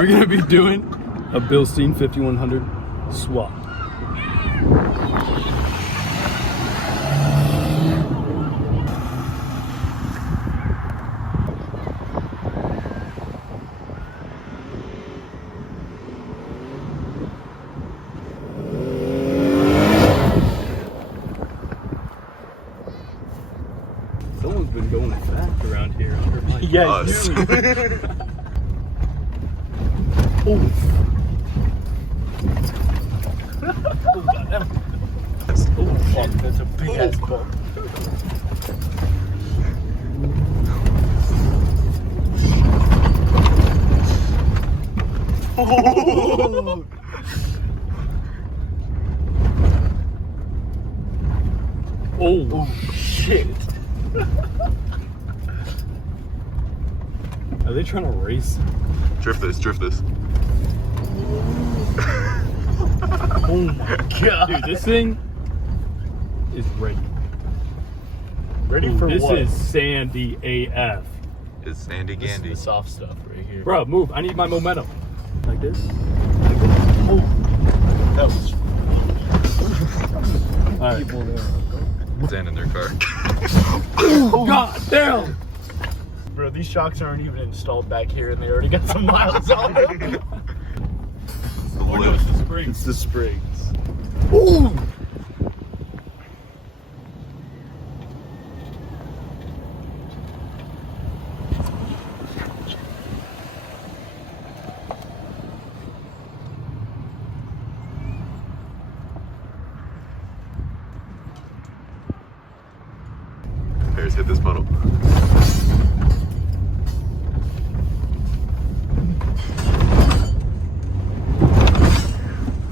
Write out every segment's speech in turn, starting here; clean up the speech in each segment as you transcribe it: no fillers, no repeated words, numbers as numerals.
We're gonna be doing a Bilstein 5100 swap. Someone's been going fast around here under my Yes. Oh. Oh, fuck, that's a big ass bump. Oh. Oh, shit. Are they trying to race? Drift this. Oh my god. Dude, this thing is ready. Ready for this what? This is sandy AF. It's Sandy This Gandy. is the soft stuff right here. Bro, move. I need my momentum. Like this. Oh, that was Alright. Stand in their car. Oh, god damn! Bro, these shocks aren't even installed back here and they already got some miles on them. Or no, it's the springs. It's the springs. Ooh! Bears hit this puddle.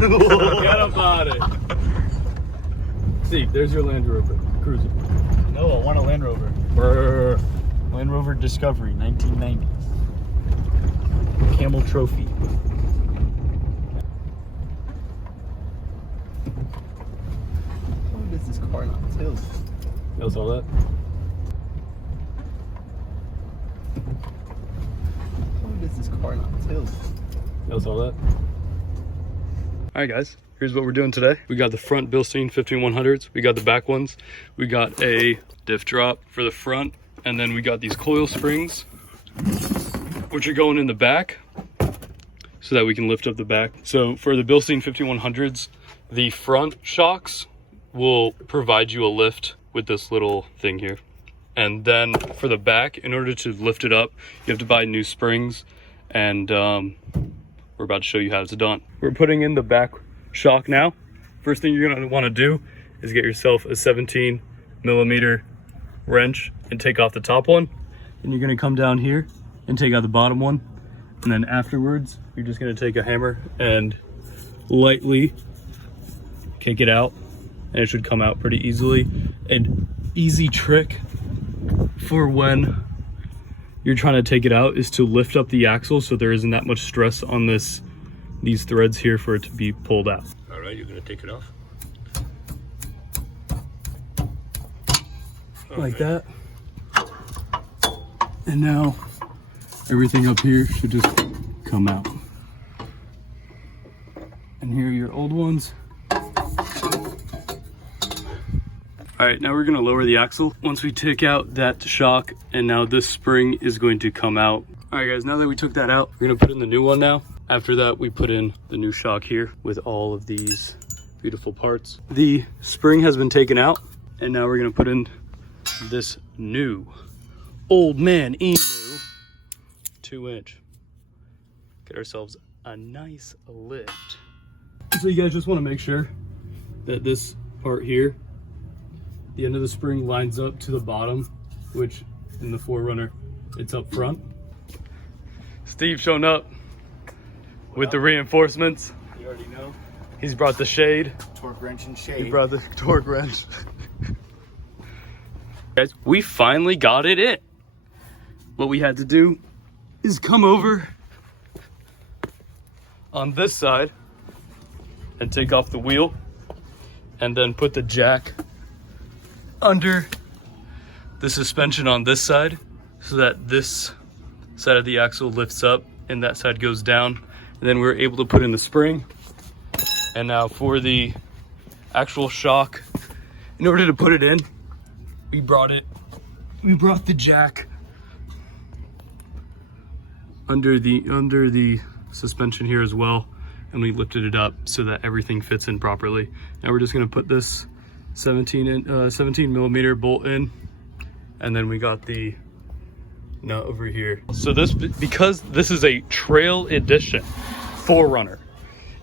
Forget about it. Steve, there's your Land Rover Cruiser. No, I want a Land Rover. Brr. Land Rover Discovery, 1990. Camel Trophy. How does this car not tilt? You saw that? How does this car not tilt? You saw that? Alright guys, here's what we're doing today. We got the front Bilstein 5100s, we got the back ones, we got a diff drop for the front, and then we got these coil springs, which are going in the back, so that we can lift up the back. So for the Bilstein 5100s, the front shocks will provide you a lift with this little thing here. And then for the back, in order to lift it up, you have to buy new springs, and we're about to show you how it's done. We're putting in the back shock now. First thing you're gonna wanna do is get yourself a 17mm wrench and take off the top one. And you're gonna come down here and take out the bottom one. And then afterwards, you're just gonna take a hammer and lightly kick it out. And it should come out pretty easily. An easy trick for when you're trying to take it out is to lift up the axle so there isn't that much stress on these threads here for it to be pulled out. All right, you're gonna take it off. Like that. And now everything up here should just come out. And here are your old ones. All right, now we're gonna lower the axle. Once we take out that shock, and now this spring is going to come out. All right guys, now that we took that out, we're gonna put in the new one now. After that, we put in the new shock here with all of these beautiful parts. The spring has been taken out, and now we're gonna put in this new Old Man Emu 2-inch. Get ourselves a nice lift. So you guys just wanna make sure that this part here, the end of the spring lines up to the bottom, which in the 4Runner, it's up front. Steve showing up with the reinforcements. You already know. He's brought the shade. Torque wrench and shade. He brought the torque wrench. Guys, we finally got it in. What we had to do is come over on this side and take off the wheel and then put the jack under the suspension on this side so that this side of the axle lifts up and that side goes down. And then we're able to put in the spring. And now for the actual shock, in order to put it in, we brought the jack under the suspension here as well, and we lifted it up so that everything fits in properly. Now we're just gonna put this 17 millimeter bolt in, and then we got the nut over here. So because this is a trail edition 4Runner,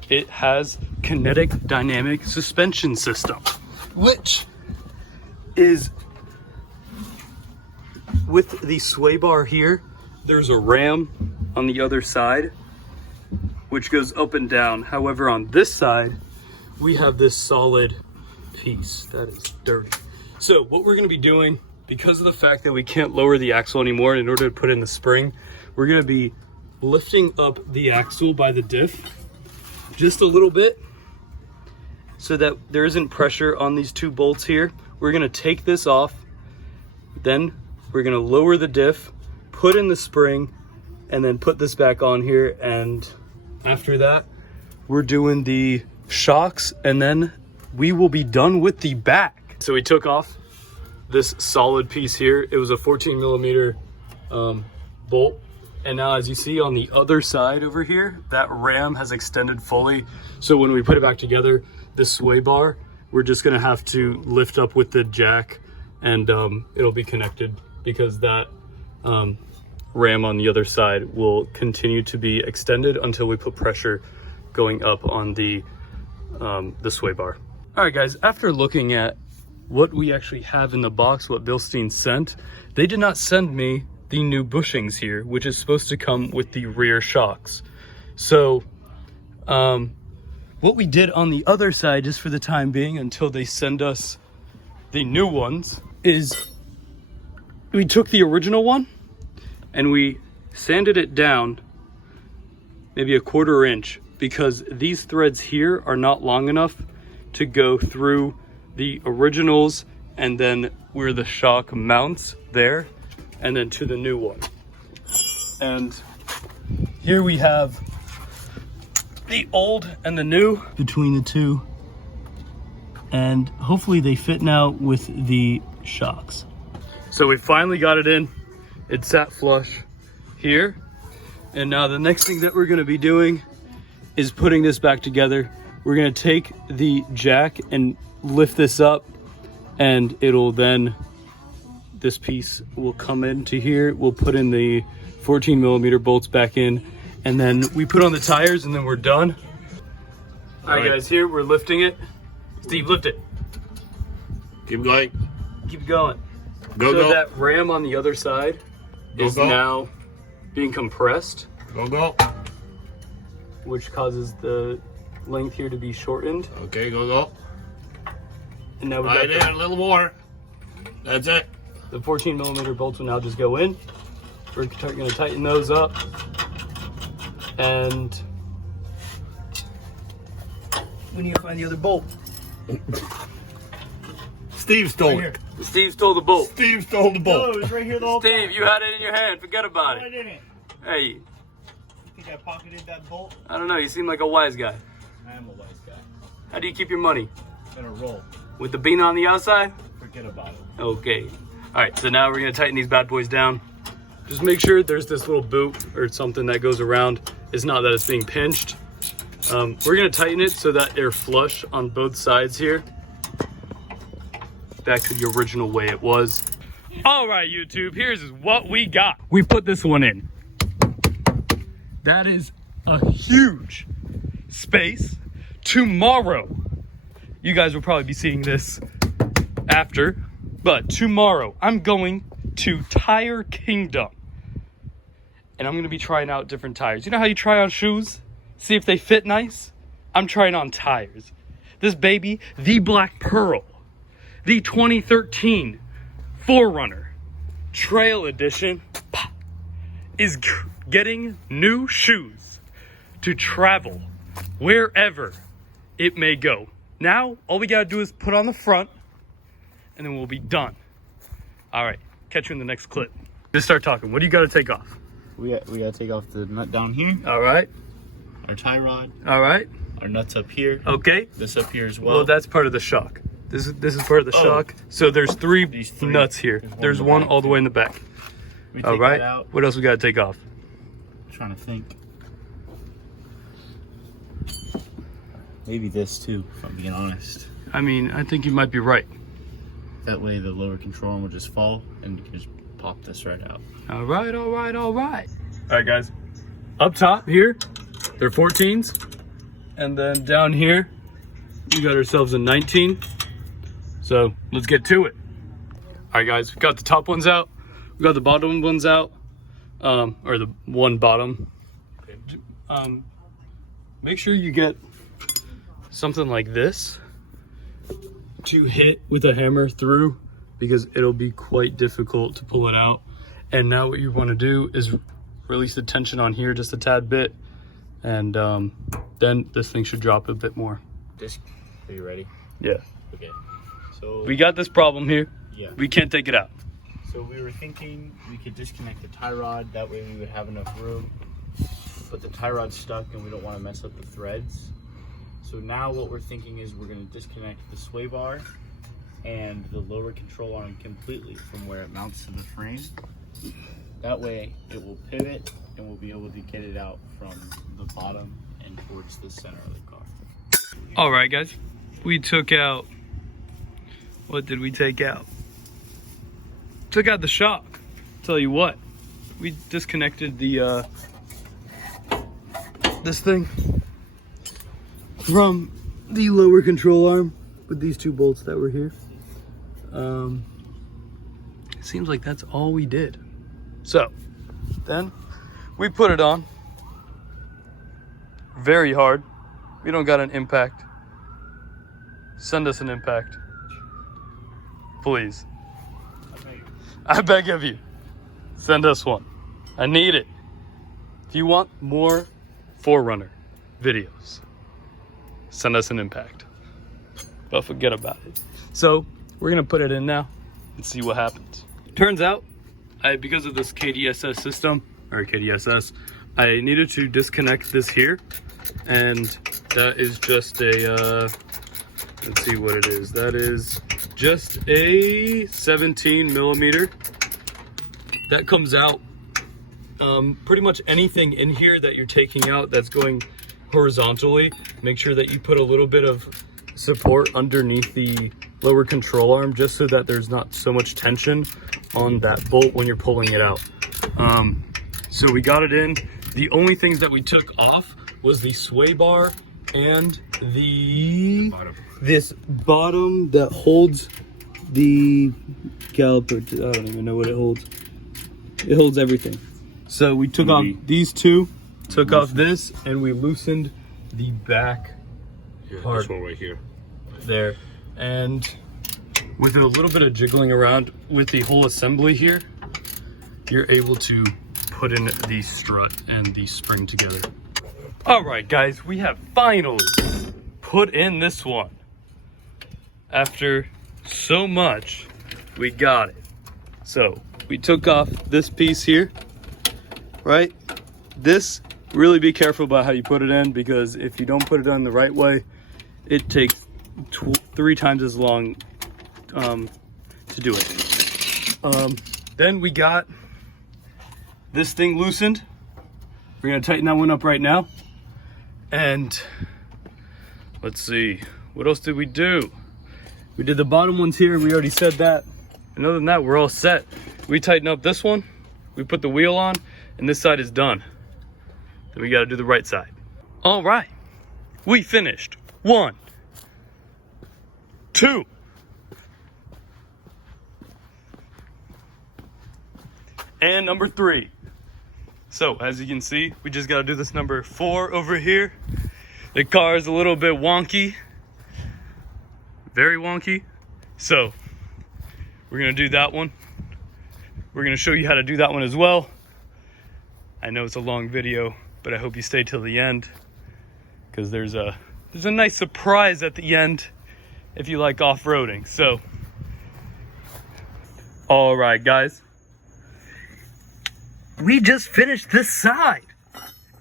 it has kinetic dynamic suspension system, which is with the sway bar here. There's a ram on the other side which goes up and down. However, on this side we have this solid piece that is dirty. So what we're going to be doing, because of the fact that we can't lower the axle anymore, in order to put in the spring, we're going to be lifting up the axle by the diff just a little bit so that there isn't pressure on these two bolts here. We're going to take this off, then we're going to lower the diff, put in the spring, and then put this back on here. And after that, we're doing the shocks, and then we will be done with the back. So we took off this solid piece here. It was a 14 millimeter bolt. And now, as you see on the other side over here, that ram has extended fully. So when we put it back together, this sway bar, we're just gonna have to lift up with the jack, and it'll be connected, because that ram on the other side will continue to be extended until we put pressure going up on the sway bar. All right, guys, after looking at what we actually have in the box, what Bilstein sent, they did not send me the new bushings here, which is supposed to come with the rear shocks. So what we did on the other side, just for the time being until they send us the new ones, is we took the original one and we sanded it down maybe a 1/4 inch, because these threads here are not long enough to go through the originals and then where the shock mounts there, and then to the new one. And here we have the old and the new between the two, and hopefully they fit now with the shocks. So we finally got it in. It sat flush here, and now the next thing that we're going to be doing is putting this back together. We're going to take the jack and lift this up, and it'll then, this piece will come into here. We'll put in the 14 millimeter bolts back in, and then we put on the tires, and then we're done. All right, guys, here we're lifting it. Steve, lift it. Keep going. Keep going. Go, so go. that ram on the other side is now being compressed, Go. which causes the length here to be shortened. Okay, go. And now we Right got there, a little more. That's it. the 14 millimeter bolts will now just go in. We're going to tighten those up, and we need to find the other bolt. Steve stole it. Steve stole the bolt. Steve stole the No, bolt. it was right here the whole time. Steve, you had it in your hand. Forget about No, I it. didn't. Hey, You think I pocketed that bolt? I don't know. You seem like a wise guy. I am a wise guy. How do you keep your money? I'm gonna roll. With the bean on the outside? Forget about it. Okay. All right, so now we're gonna tighten these bad boys down. Just make sure there's this little boot or something that goes around. It's not that it's being pinched. We're gonna tighten it so that they're flush on both sides here. Back to the original way it was. All right, YouTube, here's what we got. We put this one in. That is a huge space. Tomorrow, you guys will probably be seeing this after, but tomorrow I'm going to Tire Kingdom, and I'm gonna be trying out different tires. You know how you try on shoes, see if they fit nice? I'm trying on tires. This baby, the Black Pearl, the 2013 4Runner Trail Edition, is getting new shoes to travel wherever it may go. Now, all we gotta do is put on the front, and then we'll be done. All right, catch you in the next clip. Just start talking. What do you gotta take off? we gotta take off the nut down here, All right. our tie rod, All right. our nuts up here, Okay. this up here as well. Well, that's part of the shock. This is part of the shock. So there's These three. nuts here. There's one all the way in the back. we All take right. that out. What else we gotta take off? Trying to think. Maybe this too, if I'm being honest. I mean, I think you might be right. That way the lower control arm will just fall and you can just pop this right out. All right, all right, all right. All right, guys. Up top here, they're 14s. And then down here, we got ourselves a 19. So let's get to it. All right, guys, we got the top ones out. We got the bottom ones out, or the one bottom. Make sure you get something like this to hit with a hammer through, because it'll be quite difficult to pull it out. And now what you want to do is release the tension on here just a tad bit, and then this thing should drop a bit more. Are you ready? Yeah. Okay. So We got this problem here. yeah. We can't take it out. So we were thinking we could disconnect the tie rod. That way we would have enough room. But the tie rod's stuck and we don't want to mess up the threads. So now what we're thinking is we're going to disconnect the sway bar and the lower control arm completely from where it mounts to the frame. That way it will pivot and we'll be able to get it out from the bottom and towards the center of the car. All right, guys. We took out, what did we take out? Took out the shock. Tell you what, we disconnected the this thing from the lower control arm with these two bolts that were here. It seems like that's all we did. So then we put it on very hard. We don't got an impact. Send us an impact, please. I beg of you, send us one. I need it. If you want more 4Runner videos, send us an impact. But forget about it. So we're gonna put it in now and see what happens. Turns out, because of this KDSS system, or KDSS, I needed to disconnect this here. And that is just a, let's see what it is. That is just a 17 millimeter. That comes out. Pretty much anything in here that you're taking out that's going horizontally, make sure that you put a little bit of support underneath the lower control arm, just so that there's not so much tension on that bolt when you're pulling it out. So we got it in. The only things that we took off was the sway bar and this bottom that holds the caliper. I don't even know what it holds. It holds everything. So we took off these two, took off this, and we loosened the back part. This one right here. There. And with a little bit of jiggling around with the whole assembly here, you're able to put in the strut and the spring together. All right, guys, we have finally put in this one. After so much, we got it. So we took off this piece here, right? This, really be careful about how you put it in, because if you don't put it on the right way, it takes 3 times as long to do it. Then we got this thing loosened. We're gonna tighten that one up right now. And let's see, what else did we do? We did the bottom ones here, we already said that. And other than that, we're all set. We tighten up this one, we put the wheel on, and this side is done. Then we gotta do the right side. All right, we finished. 1, 2. And number 3. So as you can see, we just gotta do this number 4 over here. The car is a little bit wonky, very wonky. So we're gonna do that one. We're gonna show you how to do that one as well. I know it's a long video, but I hope you stay till the end, because there's a nice surprise at the end if you like off-roading. So, all right, guys. we just finished this side.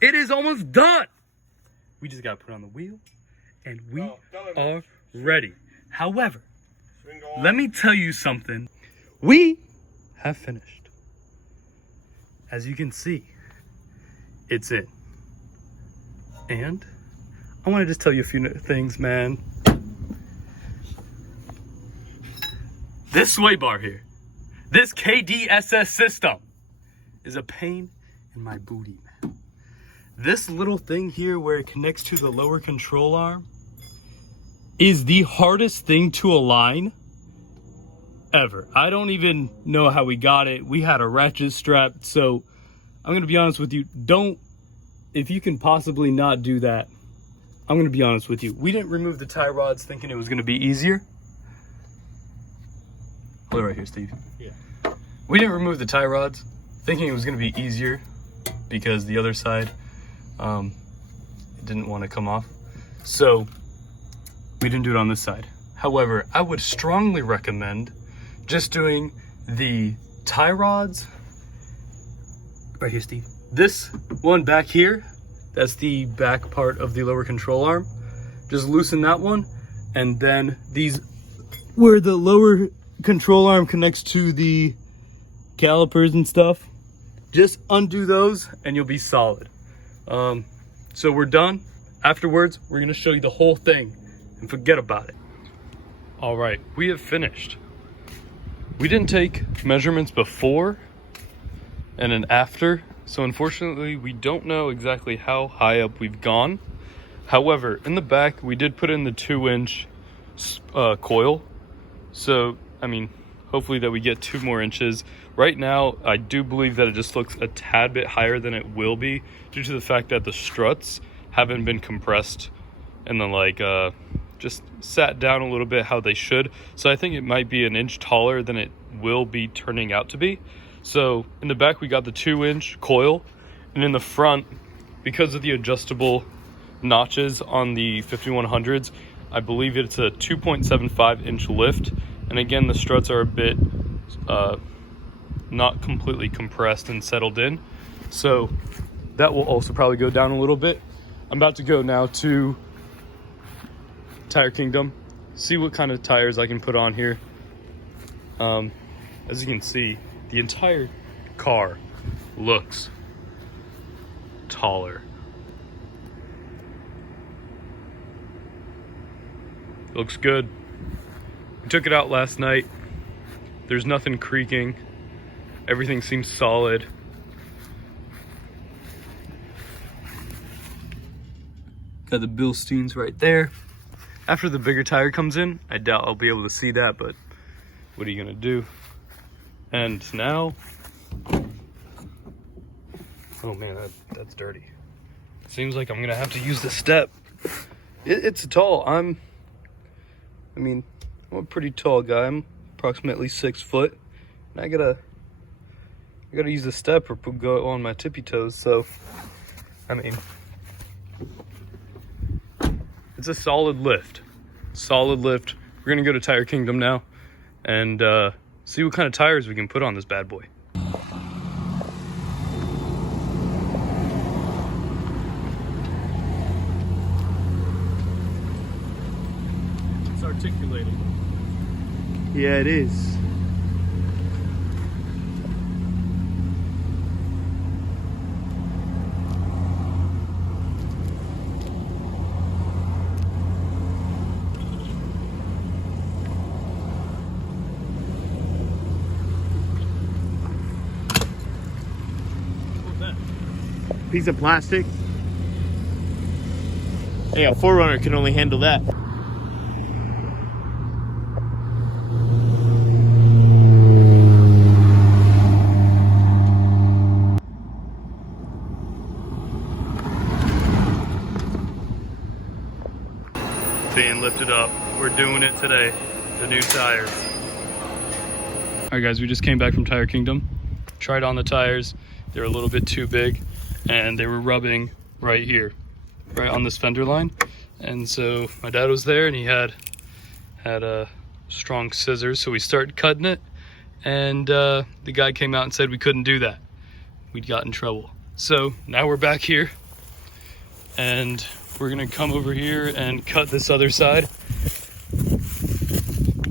It is almost done. We just got to put on the wheel and we are ready. However, let me tell you something. We have finished. As you can see, it's in. And I want to just tell you a few things, man. This sway bar here, this KDSS system is a pain in my booty, man. This little thing here where it connects to the lower control arm is the hardest thing to align ever. I don't even know how we got it. We had a ratchet strap, so I'm gonna be honest with you. If you can possibly not do that, I'm gonna be honest with you. We didn't remove the tie rods thinking it was gonna be easier. Hold it right here, Steve. Yeah. We didn't remove the tie rods thinking it was gonna be easier because the other side didn't want to come off. So we didn't do it on this side. However, I would strongly recommend just doing the tie rods right here, Steve. This one back here, that's the back part of the lower control arm. Just loosen that one, and then these, where the lower control arm connects to the calipers and stuff, just undo those and you'll be solid. So we're done. Afterwards, we're gonna show you the whole thing and forget about it. All right, we have finished. We didn't take measurements before and an after, so unfortunately we don't know exactly how high up we've gone. However, in the back, we did put in the 2-inch coil. So, I mean, hopefully that we get 2 more inches. Right now, I do believe that it just looks a tad bit higher than it will be due to the fact that the struts haven't been compressed and then just sat down a little bit how they should. So I think it might be an inch taller than it will be turning out to be. So in the back, we got the 2-inch coil, and in the front, because of the adjustable notches on the 5100s, I believe it's a 2.75-inch lift. And again, the struts are a bit not completely compressed and settled in. So that will also probably go down a little bit. I'm about to go now to Tire Kingdom, see what kind of tires I can put on here. As you can see, the entire car looks taller. Looks good. We took it out last night. There's nothing creaking. Everything seems solid. Got the Bilsteins right there. After the bigger tire comes in, I doubt I'll be able to see that, but what are you gonna do? And now, oh man, that's dirty. Seems like I'm gonna have to use the step. It's tall. I'm a pretty tall guy. I'm approximately 6 foot. And I gotta use the step or go on my tippy toes. So, I mean, it's a solid lift. Solid lift. We're gonna go to Tire Kingdom now and see what kind of tires we can put on this bad boy. It's articulating. Yeah, it is. Piece of plastic. Yeah, 4RUNNER can only handle that. Being lifted up. We're doing it today. The new tires. All right, guys, we just came back from Tire Kingdom. Tried on the tires. They're a little bit too big, and they were rubbing right here, right on this fender line. And so my dad was there, and he had a strong scissors, so we started cutting it, and the guy came out and said we couldn't do that. we'd got in trouble. So now we're back here and we're gonna come over here and cut this other side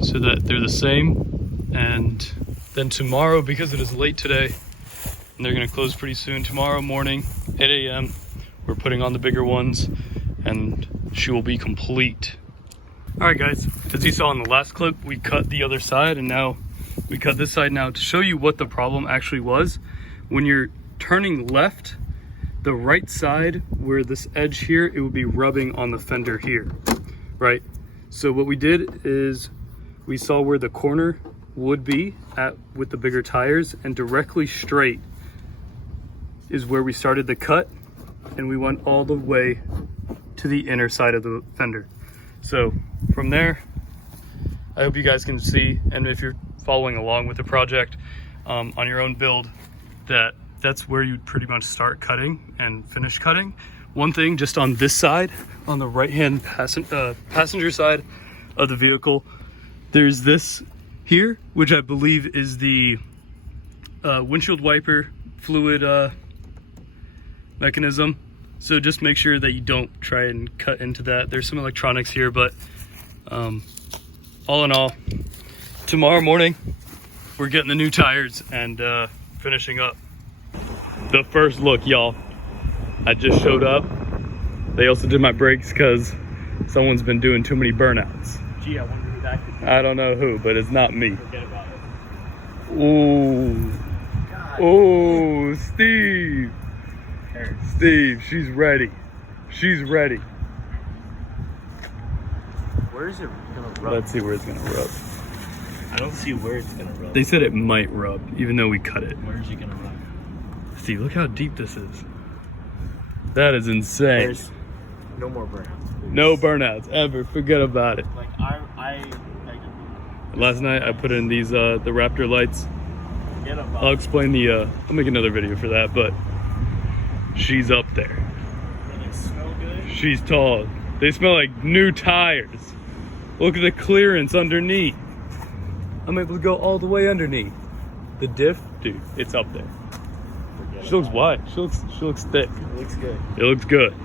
so that they're the same. And then tomorrow, because it is late today and they're gonna close pretty soon, tomorrow morning, 8 a.m., we're putting on the bigger ones and she will be complete. All right guys, as you saw in the last clip, we cut the other side and now we cut this side. Now to show you what the problem actually was, when you're turning left, the right side where this edge here, it would be rubbing on the fender here, right? So what we did is we saw where the corner would be at with the bigger tires, and directly straight is where we started the cut, and we went all the way to the inner side of the fender. So from there, I hope you guys can see, and if you're following along with the project on your own build, that's where you'd pretty much start cutting and finish cutting. One thing just on this side, on the right hand passenger side of the vehicle, there's this here, which I believe is the windshield wiper fluid mechanism. So just make sure that you don't try and cut into that. There's some electronics here, but all in all, tomorrow morning we're getting the new tires and finishing up. The first look, y'all. I just showed up. They also did my brakes because someone's been doing too many burnouts. Gee, I wonder who that could be. I don't know who, but it's not me. Forget about it. Ooh. God. Oh, Steve. Steve, she's ready. She's ready. Where is it gonna rub? Let's see where it's gonna rub. I don't see where it's gonna rub. They said it might rub, even though we cut it. Where is it gonna rub? Steve, look how deep this is. That is insane. There's no more burnouts. Please. No burnouts ever. Forget about it. Like Last night I put in these the Raptor lights. forget about I'll explain the I'll make another video for that, but she's up there. it. They smell good. She's tall. They smell like new tires. Look at the clearance underneath. I'm able to go all the way underneath. The diff, dude, it's up there. Forget She looks about wide. She looks thick. It looks good. It looks good.